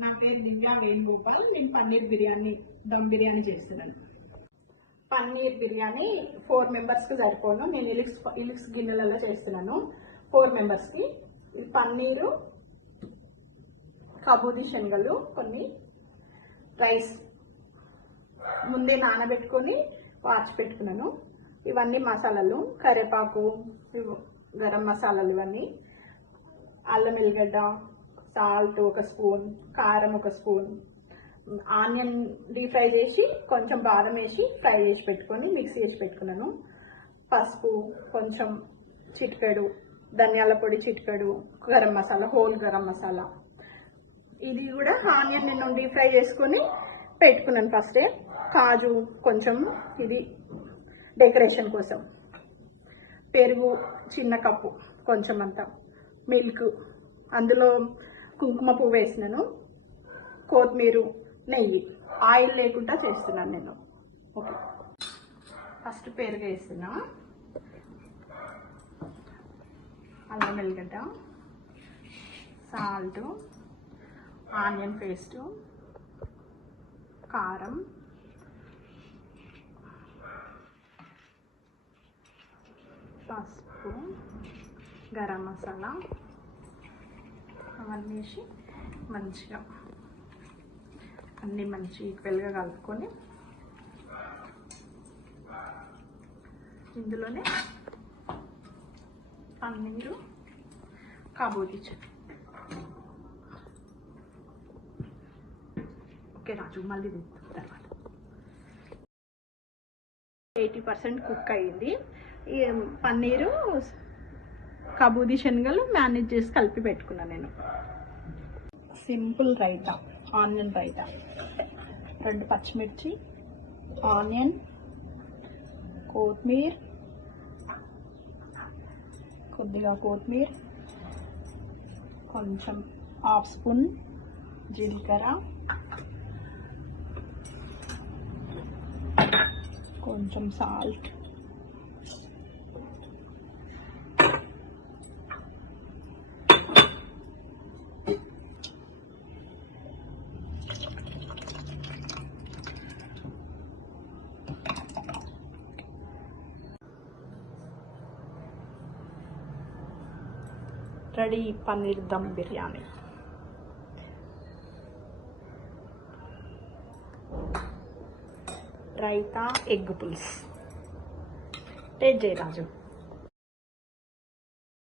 నా పేరు దివ్య వేణుగోపాల్. నేను పన్నీర్ బిర్యానీ దమ్ బిర్యానీ చేస్తున్నాను. పన్నీర్ బిర్యానీ 4 మెంబర్స్కి సరిపోను. నేను ఇలిక్స్ గిన్నెలలో చేస్తున్నాను 4 మెంబర్స్కి. పన్నీరు, కబూది శనగలు, కొన్ని రైస్ ముందే నానబెట్టుకొని వార్చి పెట్టుకున్నాను. ఇవన్నీ మసాలాలు, కరివేపాకు, గరం మసాలాలు, ఇవన్నీ అల్లం ఎల్లిగడ్డ, సాల్ట్ 1 స్పూన్, కారం 1 స్పూన్, ఆనియన్ డీప్ ఫ్రై చేసి కొంచెం బాదం వేసి ఫ్రై చేసి పెట్టుకొని మిక్సీ చేసి పెట్టుకున్నాను. పసుపు కొంచెం, చిటికెడు ధనియాల పొడి, చిటికెడు గరం మసాలా, హోల్ గరం మసాలా. ఇది కూడా ఆనియన్ నేను డీప్ ఫ్రై చేసుకొని పెట్టుకున్నాను ఫస్టే. కాజు కొంచెం, ఇది డెకరేషన్ కోసం. పెరుగు చిన్న కప్పు కొంచెం అంతా, మిల్క్, అందులో కుంకుమ పువ్వు వేసినాను, కొత్తిమీర, నెయ్యి. ఆయిల్ లేకుండా చేస్తున్నాను నేను. ఓకే, ఫస్ట్ పెరుగు వేస్తున్నా, అల్లం ఎల్లిగడ్డ, సాల్ట్, ఆనియన్ పేస్టు, కారం, పసుపు, గరం మసాలా అవన్నీ వేసి మంచిగా అన్నీ మంచి ఈక్వల్గా కలుపుకొని ఇందులోనే పన్నీరు, కబూది చట్నీ. ఓకే రాజు, మళ్ళీ తర్వాత 80% కుక్ అయ్యింది. ఈ పన్నీరు, కబూది శనగలు మ్యారినేట్ చేసి కలిపి పెట్టుకున్నాను నేను. Simple raita, onion raita. 2 పచ్చిమిర్చి, ఆనియన్, కొత్తిమీర, కొద్దిగా కొత్తిమీర, కొంచెం 1/2 స్పూన్ జీలకర్ర, కొంచెం salt, ready paneer dum biryani. Raita, egg పులుసు. టేస్ట్ చేయి రాజు.